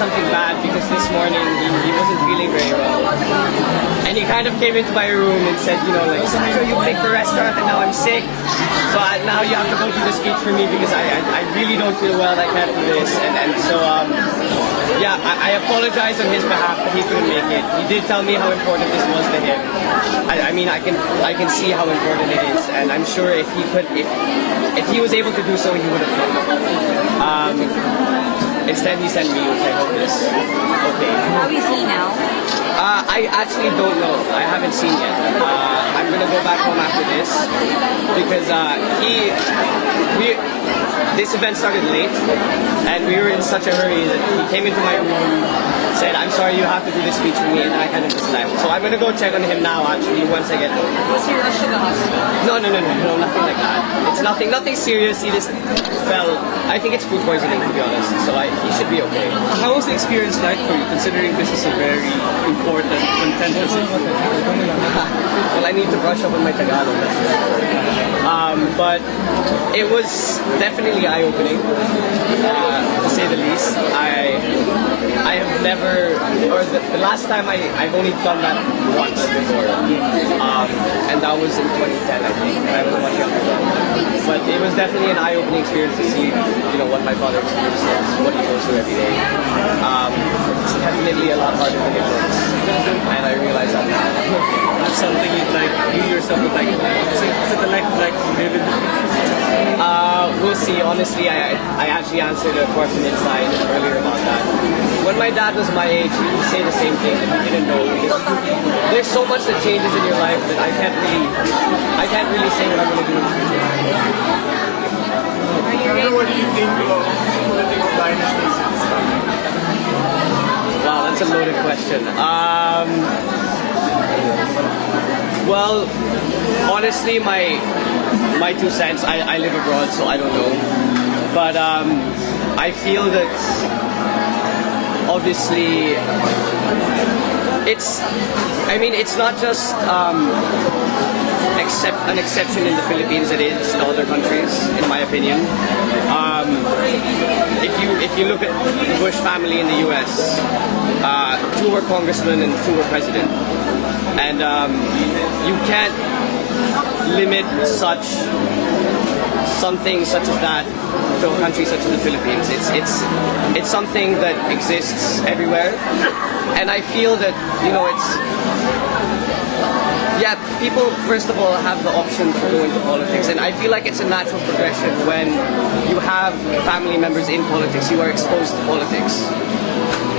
something bad because this morning he wasn't feeling very well. And he kind of came into my room and said, you know, like, Sandro, you picked the restaurant and now I'm sick. So now you have to go through the speech for me because I really don't feel well. I can't do this. And so, yeah, I apologize on his behalf that he couldn't make it. He did tell me how important this was to him. I mean, I can see how important it is. And I'm sure if he was able to do so, he would have done it. Instead, he sent me, which I hope is okay. How is he now? I actually don't know. I haven't seen yet. I'm gonna go back home after this because this event started late and we were in such a hurry that he came into my room, said, "I'm sorry, you have to do this speech for me," and then I kind of just left. So I'm gonna go check on him now. Actually, once I get home. Was he rushed to the hospital? No, nothing like that. It's nothing serious. He just fell. I think it's food poisoning, to be honest. So he should be okay. How was the experience like for you, considering this is a very important, contentious issue? Well, I need to brush up on my Tagalog. But it was definitely eye-opening, to say the least. I have never, or the last time I've only done that once before, and that was in 2010, I think, when I was much younger. But it was definitely an eye-opening experience to see, you know, what my father experiences, what he goes through every day. It's definitely a lot harder than it looks, and I realize that now. That's something you yourself would like to do. Is it like live in the future? We'll see. Honestly, I actually answered a question inside earlier about that. When my dad was my age, he would say the same thing that he didn't know. There's so much that changes in your life that I can't really say what I'm going to do in the future. What do you think of political dynasties? Wow, that's a loaded question. Well, honestly, my 2 cents, I live abroad, so I don't know. But I feel that obviously it's not just an exception in the Philippines, it is in other countries, in my opinion. If you look at the Bush family in the US, 2 were congressmen and 2 were president. And you can't limit something such as that to a country such as the Philippines. It's something that exists everywhere, and I feel that, you know, people first of all have the option to go into politics, and I feel like it's a natural progression when you have family members in politics, you are exposed to politics.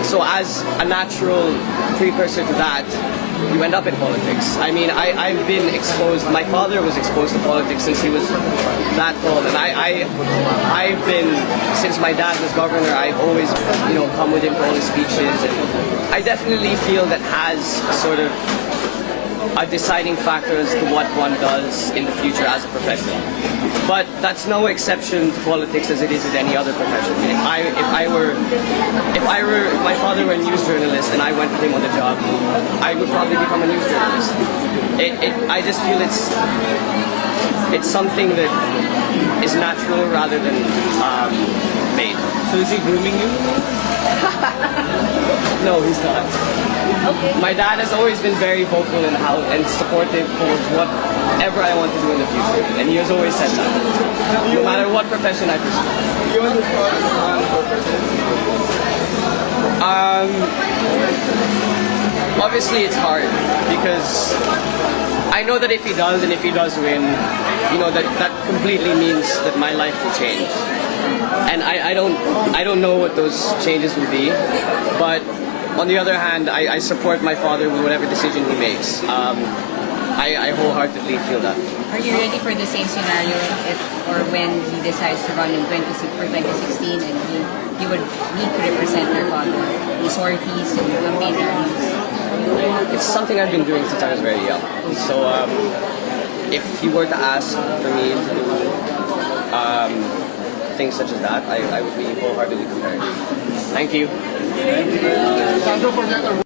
So as a natural precursor to that, you end up in politics. I mean, I've been exposed, my father was exposed to politics since he was that tall, and I've been, since my dad was governor, I've always, you know, come with him to all his speeches, and I definitely feel that has sort of a deciding factor as to what one does in the future as a profession. But that's no exception to politics as it is in any other profession. If my father were a news journalist and I went with him on the job, I would probably become a news journalist. I just feel it's something that is natural rather than made. So is he grooming you? No, he's not. Okay. My dad has always been very vocal and supportive towards whatever I want to do in the future, and he has always said that, no matter what profession I pursue. You want to run for president? Obviously, it's hard because I know that if he does, and if he does win, you know, that completely means that my life will change. And I don't know what those changes will be, but on the other hand, I support my father with whatever decision he makes. I wholeheartedly feel that. Are you ready for the same scenario if or when he decides to run in 2016 and he would need to represent your father in sorties and campaign rallies? It's something I've been doing since I was very young. So if he were to ask for me to do things such as that, I would be wholeheartedly prepared. Thank you. Sandro, for that,